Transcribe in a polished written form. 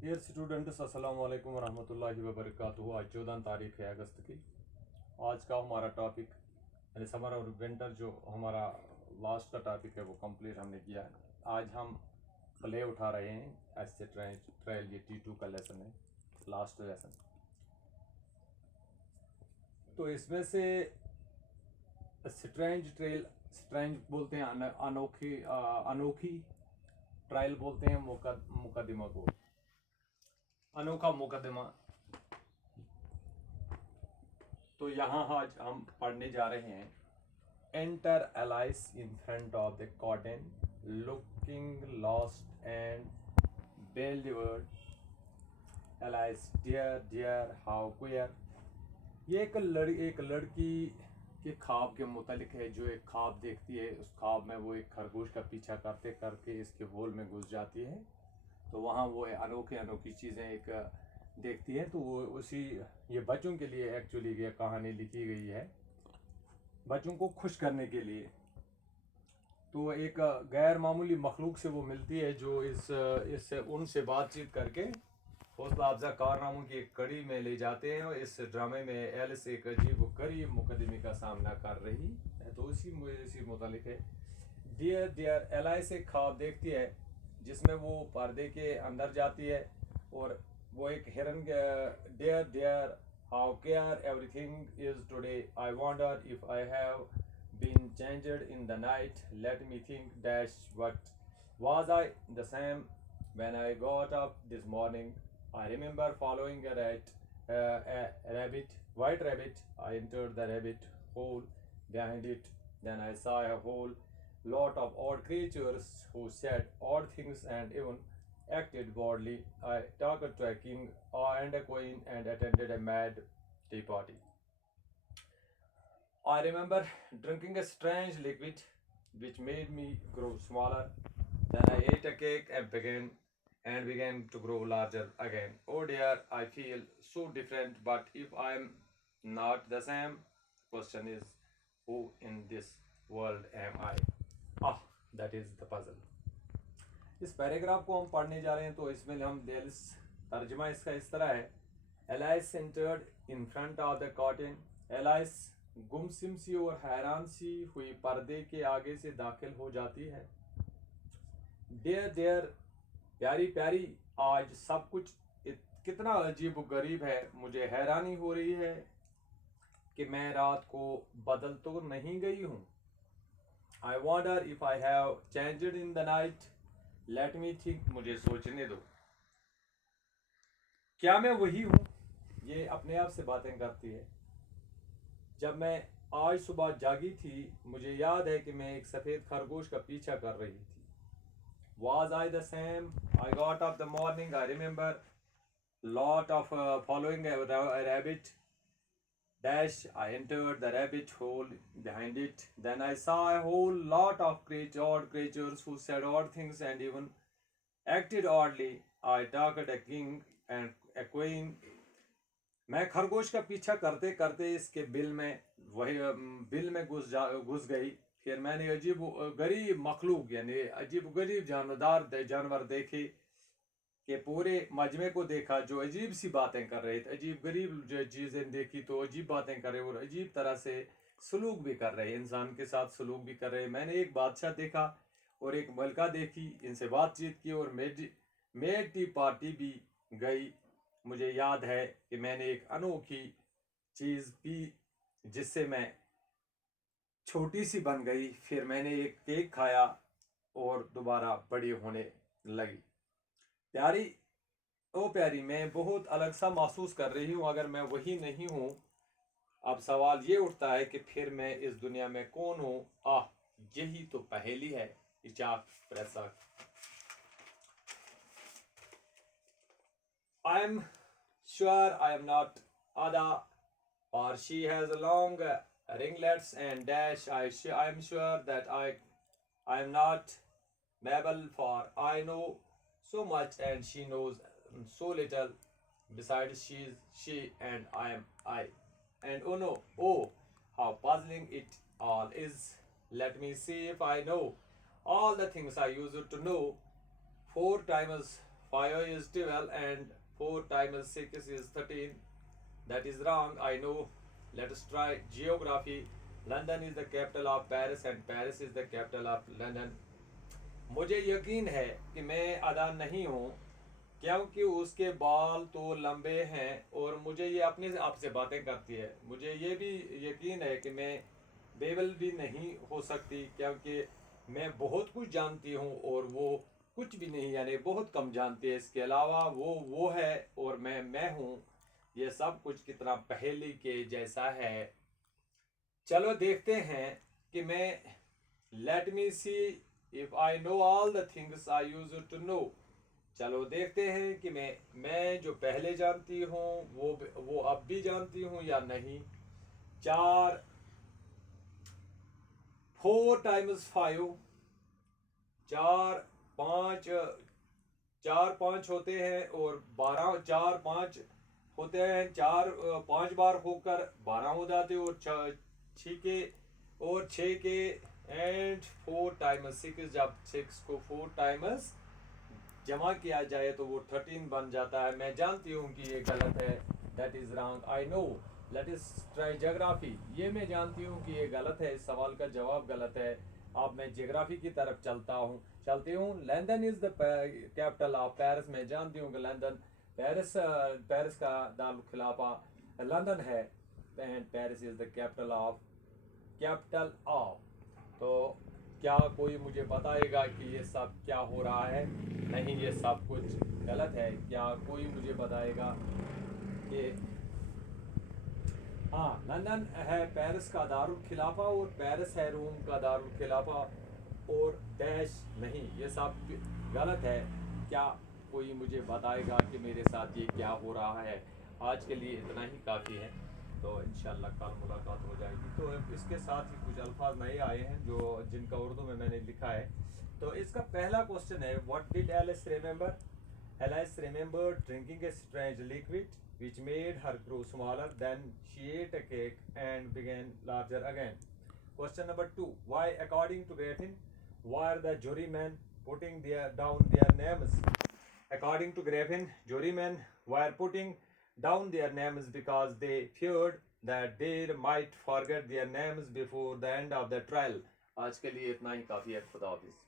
Dear students, अस्सलाम वालेकुम वरहमतुल्लाहि वबरकातुहू। आज 14 तारीख है अगस्त की। आज का हमारा टॉपिक यानी समर और विंटर, जो हमारा लास्ट का टॉपिक है वो कंप्लीट हमने किया है। आज हम प्ले उठा रहे हैं ऐसे ट्रायल, ये T2 का लेसन है, लास्ट लेसन। तो इसमें से स्ट्रेंज ट्रेल, स्ट्रेंज बोलते हैं अनोखी, अनोखी ट्रायल बोलते हैं, मुकदमा को, अनोखा मुकदमा। तो यहाँ आज हम पढ़ने जा रहे हैं। Enter Alice in front of the curtain, looking lost and bewildered. Alice, dear, dear, how queer. ये एक लड़की के ख्वाब के मुतालिक है, जो एक ख्वाब देखती है। उस ख्वाब में वो एक खरगोश का पीछा करते करके इसके होल में घुस जाती है। तो वहाँ वो अनोखी अनोखी चीज़ें एक देखती है। तो वो उसी, ये बच्चों के लिए एक्चुअली ये कहानी लिखी गई है, बच्चों को खुश करने के लिए। तो एक गैर मामूली मखलूक से वो मिलती है, जो इस उनसे बातचीत करके हौसला अफजा कारनामों की एक कड़ी में ले जाते हैं। और इस ड्रामे में एलिस एक अजीब व गरीब मुकदमे का सामना कर रही है। तो इसी मुतालिक है। डियर डियर एलिस एक ख्वाब देखती है जिसमें वो पर्दे के अंदर जाती है और वो एक हिरन, dear dear, how care everything is today, I wonder if I have been changed in the night. Let me think dash, what was I the same when I got up this morning? I remember following a rabbit, white rabbit. I entered the rabbit hole behind it. Then I saw a whole lot of odd creatures who said odd things and even acted boldly. I talked to a king and a queen and attended a mad tea party. I remember drinking a strange liquid which made me grow smaller. Then I ate a cake and began to grow larger again. Oh dear, I feel so different, but if I'm not the same, question is, who in this world am I? Ah, that is the puzzle. इस paragraph को हम पढ़ने जा रहे हैं। तो इसमें हम दिल्स तर्जमा इसका इस तरह है। Alice centered in front of the cotton. Alice गुमसिम सी और हैरान सी हुई पर्दे के आगे से दाखिल हो जाती है। डेयर डेयर, प्यारी प्यारी, आज सब कुछ कितना अजीब गरीब है। मुझे हैरानी हो रही है कि मैं रात को बदल तो नहीं गई हूँ। I wonder if I have changed in the night, let me think, मुझे सोचने दो, क्या मैं वही हूँ? ये अपने आप से बातें करती है। जब मैं आज सुबह जागी थी, मुझे याद है कि मैं एक सफ़ेद खरगोश का पीछा कर रही थी। Was I the same? I got up the morning. I remember lot of following a rabbit. Dash, I entered the rabbit hole behind it. Then I saw a whole lot of odd creatures who said odd things and even acted oddly. I talked a king and a queen. मैं खरगोश का पीछा करते करते इसके bill में घुस गई। फिर मैंने अजीब गरीब मखलूक यानी अजीब गरीब जानवर देखे कि पूरे मजमे को देखा, जो अजीब सी बातें कर रहे थे। अजीब गरीब जो चीज़ें देखी तो अजीब बातें कर रहे और अजीब तरह से सलूक भी कर रहे, इंसान के साथ सलूक भी कर रहे। मैंने एक बादशाह देखा और एक मलका देखी, इनसे बातचीत की और मेड टी पार्टी भी गई। मुझे याद है कि मैंने एक अनोखी चीज़ पी जिससे मैं छोटी सी बन गई। फिर मैंने एक केक खाया और दोबारा बड़ी होने लगी। प्यारी, ओ प्यारी, मैं बहुत अलग सा महसूस कर रही हूँ। अगर मैं वही नहीं हूँ, अब सवाल ये उठता है कि फिर मैं इस दुनिया में कौन हूँ? यही तो पहेली है। इचाक प्रेसा। I am sure I am not Ada, or she has long ringlets and dash. I am sure that I am not Mabel, for I know so much and she knows so little. Besides, she and I am I. And oh no, oh, how puzzling it all is. Let me see if I know all the things I used to know. 4 times 5 is 12 and 4 times 6 is 13. That is wrong, I know. Let us try geography. London is the capital of Paris and Paris is the capital of London. मुझे यकीन है कि मैं अदा नहीं हूँ क्योंकि उसके बाल तो लंबे हैं और मुझे ये अपने आप से बातें करती है। मुझे ये भी यकीन है कि मैं बेबल भी नहीं हो सकती क्योंकि मैं बहुत कुछ जानती हूँ और वो कुछ भी नहीं, यानी बहुत कम जानती है। इसके अलावा वो है और मैं हूँ। ये सब कुछ कितना पहेली के जैसा है। चलो देखते हैं कि मैं let me see if I know all the things I use to know. चलो देखते हैं कि मैं जो पहले जानती हूँ वो अब भी जानती हूँ या नहीं। 4 टाइम्स 5, 4 5 4 5 होते हैं और 12, 4 5 होते हैं, 4 5 बार होकर 12 हो जाते हैं और 6 के एंड 4 टाइम्स 6, जब 6 को 4 टाइम्स जमा किया जाए तो वो 13 बन जाता है। मैं जानती हूँ कि ये गलत है। That is wrong, I know. Let is try geography. ये मैं जानती हूँ कि ये गलत है, इस सवाल का जवाब गलत है। अब मैं ज्योग्राफी की तरफ चलती हूँ। London is the capital of Paris. मैं जानती हूँ कि लंदन पेरिस का दारुल खिलाफा लंदन है and Paris is the capital of. तो क्या कोई मुझे बताएगा कि ये सब क्या हो रहा है? नहीं, ये सब कुछ गलत है। क्या कोई मुझे बताएगा कि हाँ, लंदन है पेरिस का दारुल खिलाफा और पेरिस है रोम का दारुल खिलाफा और डैश नहीं, ये सब गलत है। क्या कोई मुझे बताएगा कि मेरे साथ ये क्या हो रहा है? आज के लिए इतना ही काफ़ी है, तो इंशाल्लाह कल मुलाकात हो जाएगी। तो इसके साथ ही कुछ अल्फाज नए आए हैं जिनका उर्दू में मैंने लिखा है। तो इसका पहला क्वेश्चन है, what did Alice remember? Alice remembered drinking a strange liquid which made her grow smaller. Then she ate a cake and began larger again. Question number 2. Why, according to Griffin, were the jurymen putting down their names? According to Griffin, jurymen were putting down their names because they feared that they might forget their names before the end of the trial. आज के लिए इतना ही काफ़ी है। खुदा हाफिज़।